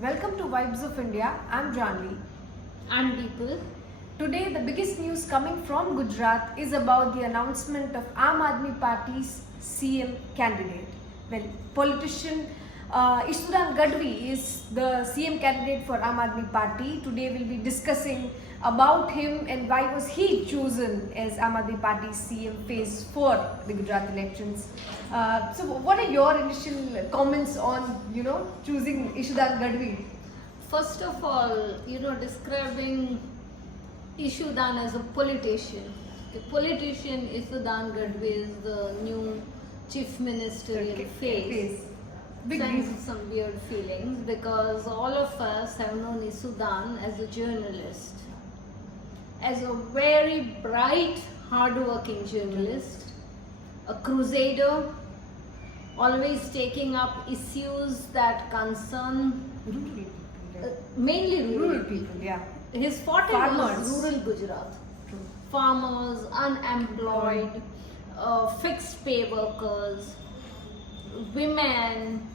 Welcome to Vibes of India. I'm Janvi. And Deepal. Today, the biggest news coming from Gujarat is about the announcement of Aam Aadmi Party's CM candidate. Well, politician Isudan Gadhvi is the CM candidate for Aam Aadmi Party. Today, we'll be discussing about him and why was he chosen as Aam Aadmi Party's CM phase 4 the Gujarat elections. So, what are your initial comments on choosing Isudan Gadhvi? First of all, describing Isudan as a politician. The politician Isudan Gadhvi is the new Chief Ministerial phase. Big Sends some weird feelings because all of us have known Isudan as a journalist, as a very bright, hard-working journalist, a crusader, always taking up issues that concern mainly rural people. Yeah. His forte Farmers. was rural Gujarat. True. Farmers, unemployed, fixed pay workers, women.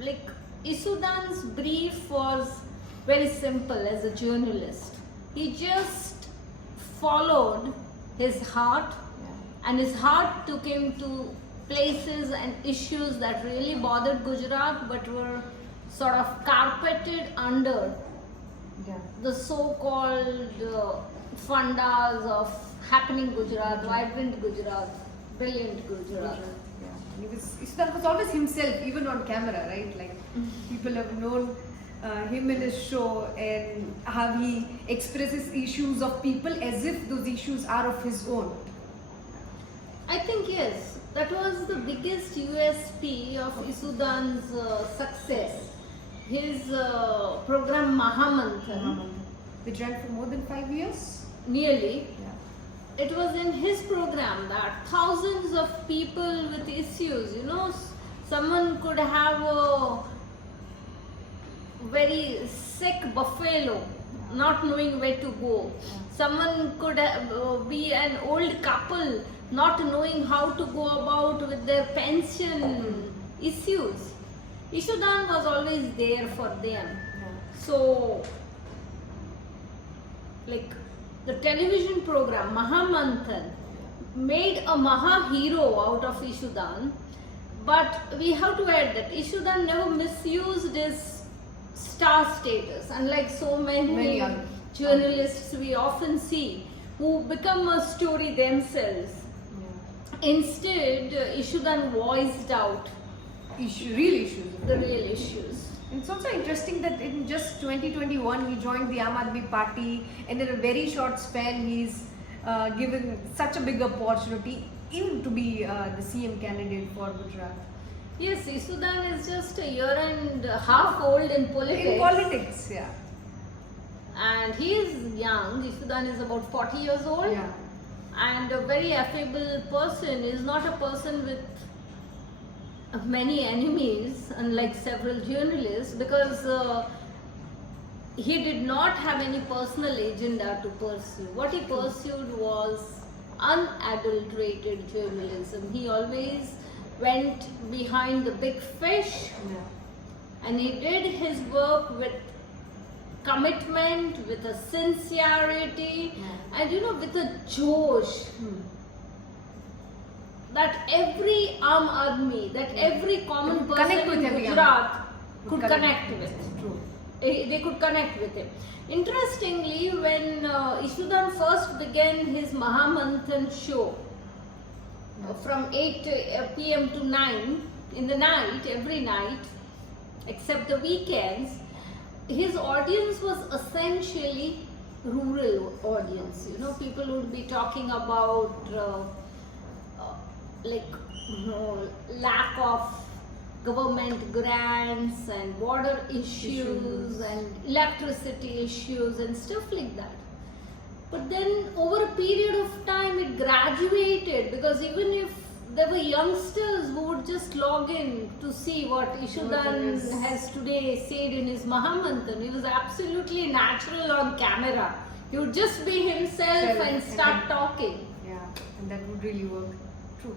Like Isudan's brief was very simple as a journalist. He just followed his heart, and his heart took him to places and issues that really bothered Gujarat but were sort of carpeted under the so-called fundas of happening Gujarat, vibrant Gujarat, brilliant Gujarat. Isudan was always himself, even on camera, right? Like people have known him in his show and how he expresses issues of people as if those issues are of his own. I think yes, that was the biggest USP of Isudan's success. His program Mahamanthan, Which ran for more than 5 years. nearly. It was in his program that thousands of people with issues, someone could have a very sick buffalo, not knowing where to go. Someone could be an old couple, not knowing how to go about with their pension issues. Isudan was always there for them. So, like, the television program Mahamanthan made a Maha hero out of Isudan, but we have to add that Isudan never misused his star status, unlike so many journalists we often see who become a story themselves. Instead, Isudan voiced out the real issues. It's also interesting that in just 2021 he joined the Aam Aadmi Party, and in a very short span he's given such a big opportunity even to be the CM candidate for Gujarat. Yes, Isudan is just a year and a half old in politics. In politics, yeah. And he is young. Isudan is about 40 years old. Yeah. And a very affable person, is not a person with many enemies, unlike several journalists, because he did not have any personal agenda to pursue. What he pursued was unadulterated journalism. He always went behind the big fish, and he did his work with commitment, with a sincerity, and with a josh that every Aam Aadmi, that every common person in Gujarat could connect with. True. They could connect with him. Interestingly, when Isudan first began his Mahamanthan show from 8 p.m. to 9 in the night, every night, except the weekends, his audience was essentially rural audience. People would be talking about lack of government grants and water issues and electricity issues and stuff like that. But then over a period of time it graduated, because even if there were youngsters who would just log in to see what Isudan has today said in his Mahamanthan, he was absolutely natural on camera. He would just be himself and start talking. Yeah, and that would really work. True.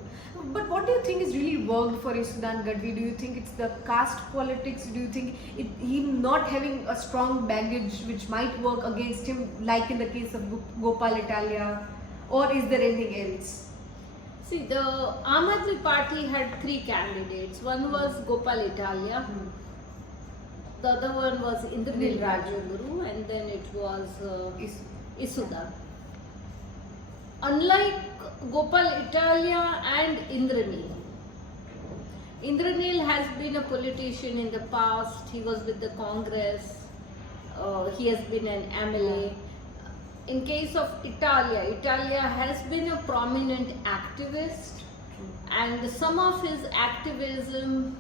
But what do you think is really worked for Isudan Gadhvi? Do you think it's the caste politics? Do you think him not having a strong baggage which might work against him, like in the case of Gopal Italia? Or is there anything else? See, the Aam Aadmi Party had 3 candidates. One was Gopal Italia, the other one was Indranil Rajaguru, and then it was Isudan. Unlike Gopal Italia and Indranil, Indranil has been a politician in the past. He was with the Congress. He has been an MLA. In case of Italia has been a prominent activist, and some of his activism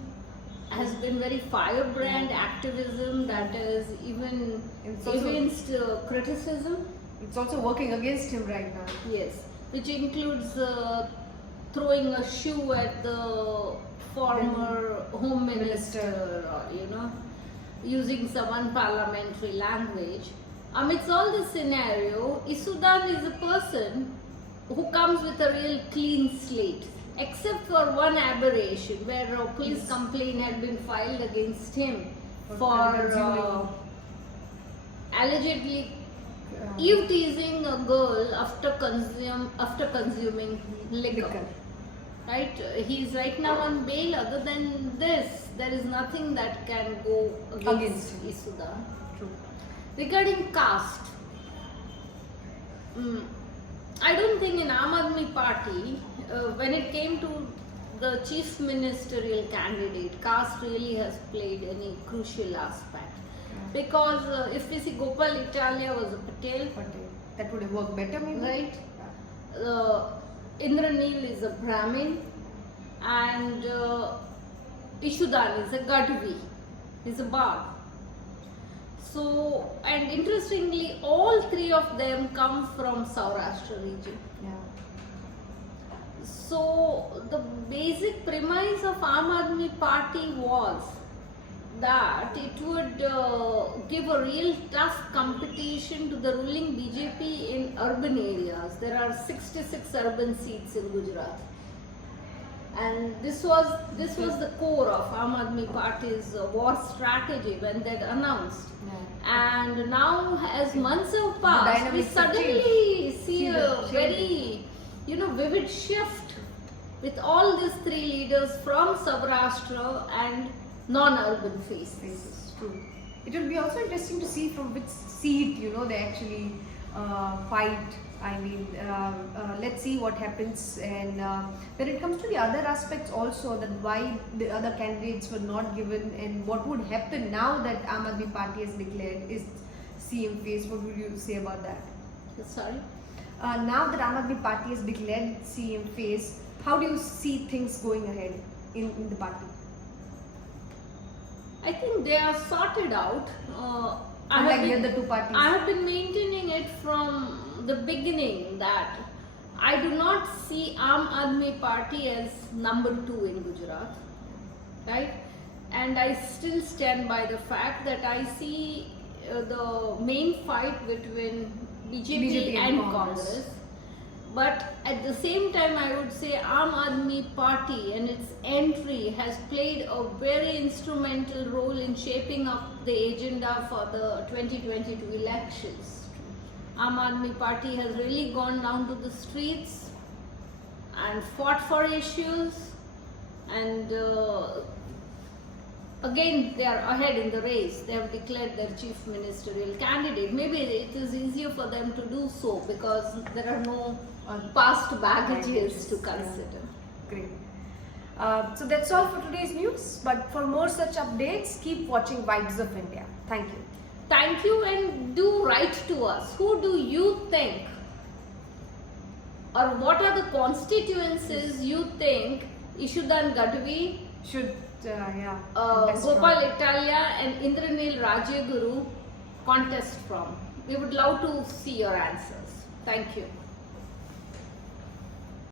has been very firebrand activism that is even against criticism. It's also working against him right now. Yes, which includes throwing a shoe at the former home minister, or, using some unparliamentary language. Amidst all this scenario, Isudan is a person who comes with a real clean slate, except for one aberration where a police complaint had been filed against him for allegedly eve-teasing a girl after consuming liquor. Right? He is right now on bail. Other than this, there is nothing that can go against Isudan. True. Regarding caste, I don't think in Aam Aadmi Party, when it came to the chief ministerial candidate, caste really has played any crucial aspect. Because if we see Gopal Italia was a Patel, that would have worked better maybe. Right? Indranil is a Brahmin, and Isudan is a Gadhvi, is a Bard. So, and interestingly, all 3 of them come from Saurashtra region. So, the basic premise of Aam Aadmi Party was that it would give a real tough competition to the ruling BJP in urban areas. There are 66 urban seats in Gujarat. And this was the core of Aam Aadmi Party's war strategy when they announced. And now, as months have passed, we suddenly see a very, vivid shift with all these 3 leaders from Saurashtra and non-urban faces. True. It will be also interesting to see from which seat, they actually fight. I mean, let's see what happens. And when it comes to the other aspects also, that why the other candidates were not given and what would happen now that Aam Aadmi Party has declared is CM phase, what would you say about that? Sorry? Now that Aam Aadmi Party has declared CM phase, how do you see things going ahead in the party? I think they are sorted out. Unlike the other 2 parties. I have been maintaining it from the beginning that I do not see Aam Aadmi Party as number 2 in Gujarat, right? And I still stand by the fact that I see the main fight between BJP and Congress. But at the same time, I would say Aam Aadmi Party and its entry has played a very instrumental role in shaping up the agenda for the 2022 elections. Aam Aadmi Party has really gone down to the streets and fought for issues, and again they are ahead in the race. They have declared their chief ministerial candidate. Maybe it is easier for them to do so because there are no past baggages to consider. Great. So that's all for today's news. But for more such updates, keep watching Vibes of India. Thank you. Thank you, and do write to us. Who do you think, or what are the constituencies you think Isudan Gadhvi Should, Gopal Italia and Indranil Rajaguru contest from? We would love to see your answers. Thank you.